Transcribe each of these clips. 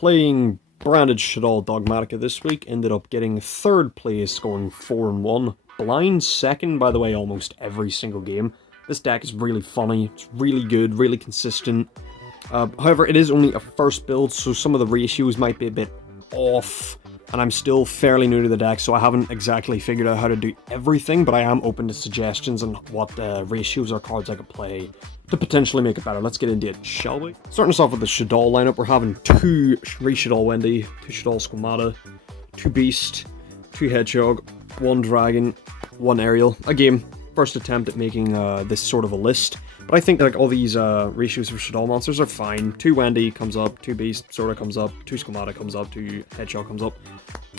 Playing branded Shaddoll Dogmatika this week, ended up getting 3rd place, scoring 4-1. Blind 2nd, by the way, almost every single game. This deck is really funny, it's really good, really consistent. However, it is only a first build, so some of the ratios might be a bit off, and I'm still fairly new to the deck, so I haven't exactly figured out how to do everything, but I am open to suggestions on what ratios or cards I could play to potentially make it better. Let's get into it, shall we? Starting us off with the Shaddoll lineup, we're having 2 Shaddoll Wendy, 2 Shaddoll Squamata, 2 Beast, 2 Hedgehog, 1 Dragon, 1 Aerial. Again, first attempt at making this sort of a list, but I think like all these ratios for Shaddoll monsters are fine. 2 Wendy comes up, 2 Beast sorta comes up, 2 Squamata comes up, 2 Hedgehog comes up.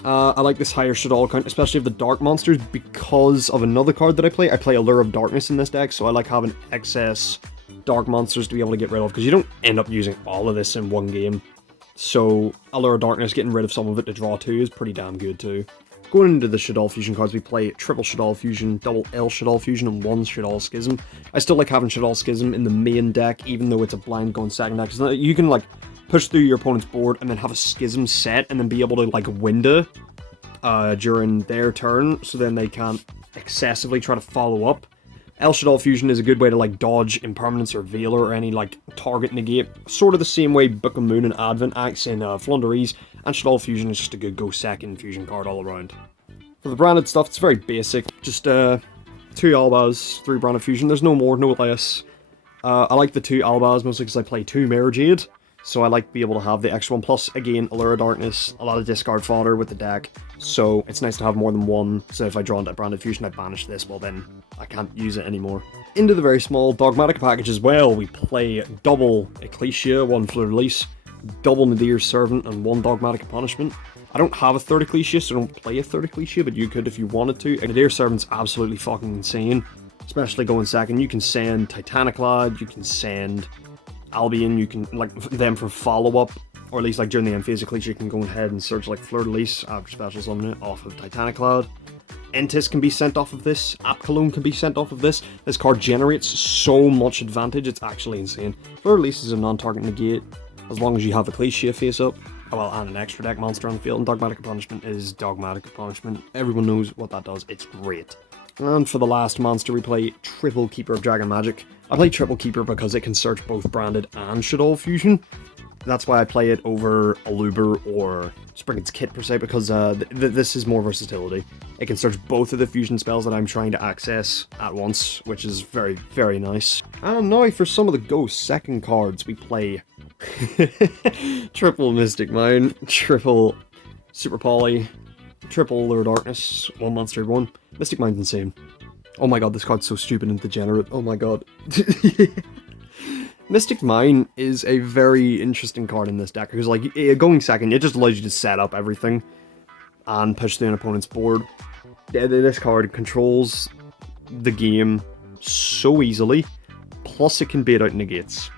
I like this higher Shaddoll count, especially of the Dark monsters, because of another card that I play. I play Allure of Darkness in this deck, so I like having excess Dark monsters to be able to get rid of, because you don't end up using all of this in one game. So Allure of Darkness, getting rid of some of it to draw 2 is pretty damn good too. Going into the Shaddoll Fusion cards, we play triple Shaddoll Fusion, double L Shaddoll Fusion, and 1 Shaddoll Schism. I still like having Shaddoll Schism in the main deck, even though it's a blind going second deck, because you can like push through your opponent's board and then have a Schism set, and then be able to like window during their turn, so then they can't excessively try to follow up. L Shaddoll Fusion is a good way to like dodge Impermanence or Veiler or any like target negate, sort of the same way Book of Moon and Advent acts in Flunderies, and Shaddoll Fusion is just a good go second fusion card all around. For the branded stuff, it's very basic, just 2 Albaz, 3 branded fusion, there's no more, no less. I like the 2 Albaz mostly because I play 2 Mirror Jade, so I like to be able to have the extra one, plus again, Allure of Darkness, a lot of discard fodder with the deck, so it's nice to have more than one, so if I draw into branded fusion I banish this, well then I can't use it anymore. Into the very small Dogmatika package as well, we play double Ecclesia, 1 Fleur-de-Lis, double Nadir's Servant, and 1 Dogmatika Punishment. I don't have a 3rd Ecclesia, so I don't play a 3rd Ecclesia, but you could if you wanted to. Nadir's Servant's absolutely fucking insane, especially going second. You can send Titaniclad, you can send Albion, you can like them for follow-up, or at least like during the end phase Ecclesia, you can go ahead and search like Fleur-de-Lis after special summon it off of Titaniclad. Entis can be sent off of this, Apcalone can be sent off of this. This card generates so much advantage, it's actually insane. Fleur-de-Lis is a non-target negate, as long as you have Ecclesia face up. Oh well, and an extra deck monster on the field, and Dogmatika Punishment is Dogmatika Punishment. Everyone knows what that does, it's great. And for the last monster, we play triple Keeper of Dragon Magic. I play triple Keeper because it can search both branded and Shaddoll Fusion. That's why I play it over Aluber or Springen's Kit per se, because this is more versatility. It can search both of the fusion spells that I'm trying to access at once, which is very, very nice. And now for some of the go second cards, we play triple Mystic Mine, triple Super Poly, triple Allure of Darkness, 1 monster 1. Mystic Mine's insane. Oh my god, this card's so stupid and degenerate. Oh my god. Mystic Mine is a very interesting card in this deck, because like, going second, it just allows you to set up everything and push through an opponent's board. This card controls the game so easily, plus it can bait out negates.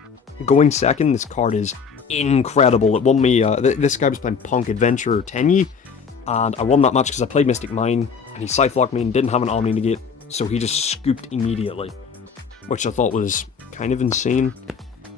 Going second, this card is incredible. It won me, this guy was playing Punk Adventure Tenyi, and I won that match because I played Mystic Mine, and he Scythe-locked me and didn't have an Omni negate, so he just scooped immediately, which I thought was kind of insane.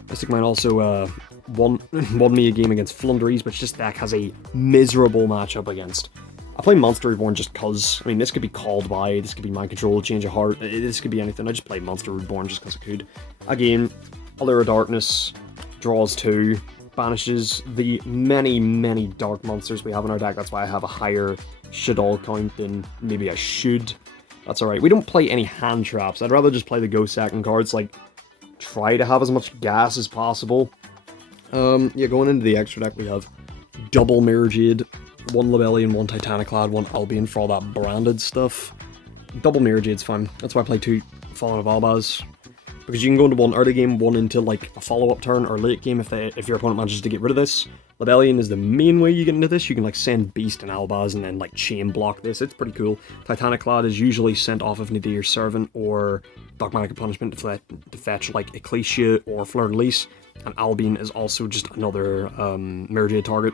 Mystic Mine also won me a game against Flunderies, which this deck has a miserable matchup against. I play Monster Reborn just cause, I mean, this could be called by, this could be Mind Control, Change of Heart, this could be anything. I just played Monster Reborn just because I could. Again, Allure of Darkness, draws 2, banishes the many, many dark monsters we have in our deck. That's why I have a higher Shaddoll count than maybe I should. That's alright. We don't play any hand traps. I'd rather just play the go second cards, like, try to have as much gas as possible. Yeah, going into the extra deck, we have double Mirror Jade, 1 Labellion, 1 Titaniclad, 1 Albion for all that branded stuff. Double Mirror Jade's fine. That's why I play 2 Fallen of Albaz, because you can go into 1 early game, 1 into like a follow-up turn, or late game if your opponent manages to get rid of this. Labellion is the main way you get into this. You can like send Beast and Albaz and then like chain block this. It's pretty cool. Titaniclad is usually sent off of Nadir's Servant or Dogmatika Punishment to fetch like Ecclesia or Fleur-de-Lis, and Albion is also just another Mirror Jade target.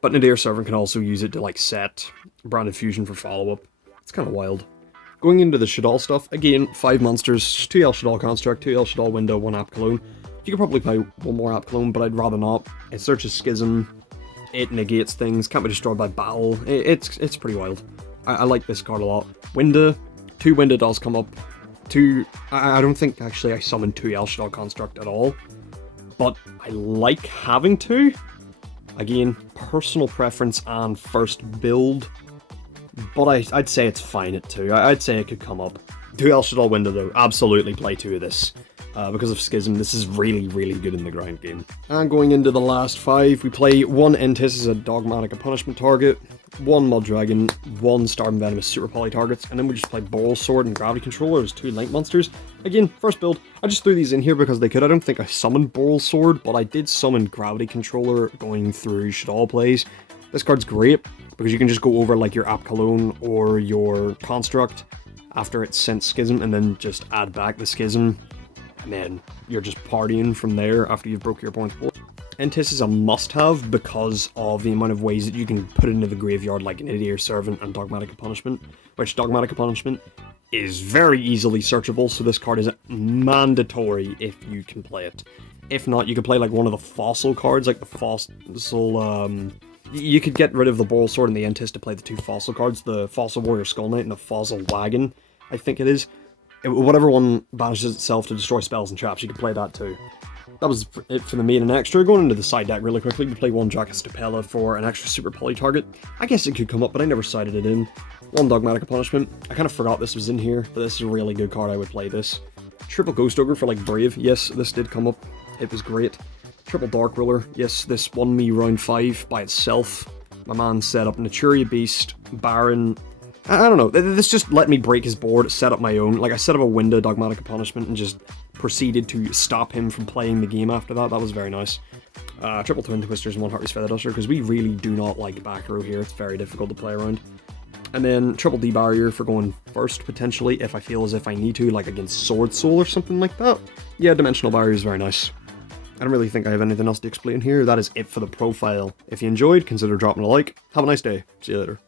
But Nadir's Servant can also use it to like set Branded Fusion for follow-up. It's kind of wild. Going into the Shaddoll stuff, again, 5 monsters, 2 L Shaddoll Construct, 2 L Shaddoll Window, 1 Apcalone. You could probably play 1 more Apcalone, but I'd rather not. It searches Schism, It negates things, can't be destroyed by battle. It's pretty wild. I like this card a lot. Winda, 2 Winda does come up. 2, I don't think actually I summoned 2 Shaddoll Construct at all, but I like having 2. Again, personal preference and first build, but I'd say it's fine at 2. I'd say it could come up. 2 Shaddoll Winda though, absolutely play 2 of this. Because of Schism, this is really, really good in the grind game. And going into the last 5, we play 1 Entis as a Dogmatika punishment target, 1 Mud Dragon, 1 Starving Venomous Super Poly targets, and then we just play Boral Sword and Gravity Controller as 2 Light Monsters. Again, first build, I just threw these in here because they could. I don't think I summoned Boral Sword, but I did summon Gravity Controller going through Shaddoll plays. This card's great, because you can just go over like your App Cologne or your Construct after it's sent Schism, and then just add back the Schism. And then you're just partying from there after you've broke your opponent's board. Entis is a must-have because of the amount of ways that you can put it into the graveyard, like an Idiot Servant and Dogmatika Punishment, which Dogmatika Punishment is very easily searchable, so this card is mandatory if you can play it. If not, you could play like one of the fossil cards, like the fossil, you could get rid of the Boral Sword and the Entis to play the 2 fossil cards, the Fossil Warrior Skull Knight and the Fossil Wagon, I think it is. Whatever one banishes itself to destroy spells and traps, you can play that too. That was it for the main and extra. Going into the side deck really quickly, we play 1 Jacket Stapella for an extra Super Poly target. I guess it could come up, but I never cited it in. 1 Dogmatika Punishment. I kind of forgot this was in here, but this is a really good card. I would play this. Triple Ghost Ogre for like Brave. Yes, this did come up. It was great. Triple Dark Ruler. Yes, this won me round 5 by itself. My man set up Naturia Beast, Baron. I don't know, this just let me break his board, set up my own. Like, I set up a Winda Dogmatika Punishment and just proceeded to stop him from playing the game after that. That was very nice. Triple Twin Twisters and 1 Heartless Feather Duster, because we really do not like back row here. It's very difficult to play around. And then Triple D Barrier for going first, potentially, if I feel as if I need to, like against Sword Soul or something like that. Yeah, Dimensional Barrier is very nice. I don't really think I have anything else to explain here. That is it for the profile. If you enjoyed, consider dropping a like. Have a nice day. See you later.